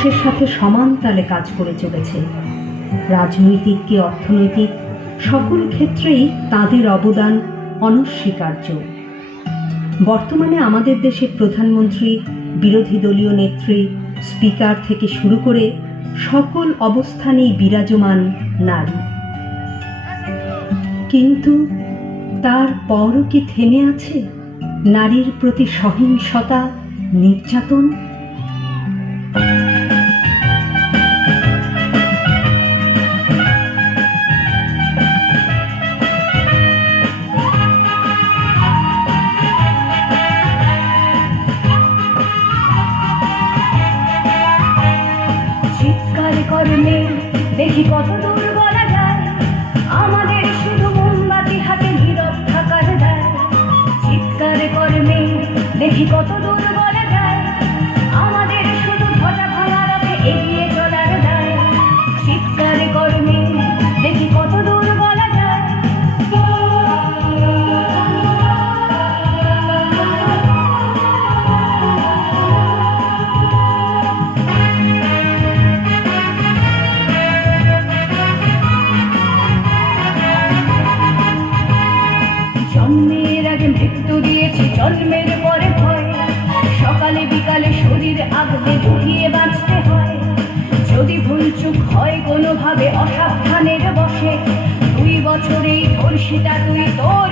পুরুষের সাথে সমান তালে কাজ করে চলেছে। রাজনৈতিক কি অর্থনৈতিক সকল ক্ষেত্রেই তাদের অবদান অনস্বীকার্য। বর্তমানে আমাদের দেশের প্রধানমন্ত্রী, বিরোধী দলীয় নেত্রী, স্পিকার থেকে শুরু করে সকল অবস্থানেই বিরাজমান নারী। কিন্তু তারপরও কি থেমে আছে নারীর প্রতি সহিংসতা, নির্যাতন? চিৎকার করলে দেখি কত দূর বলা যায়, আমাদের শুধু মোমবাতি হাতে নীরব থাকার দায়। চিৎকার করলে দেখি কত দূর বলা যায়, আমাদের শুধু ধরা ভাঙা রথে এগিয়ে চলার দায়। চিৎকার করলে দেখি কত দূর বলা যায়। জন্মের আগে মৃত্যু দিয়েছি, জন্মের পরে ভয়। সকালে বিকালে শরীর আগলে ঢুকিয়ে বাঁচতে হয়। যদি ভুলচুক হয় কোনোভাবে অসাবধানের বসে, 2 বছরেই ধর্ষিতা তুই, তোর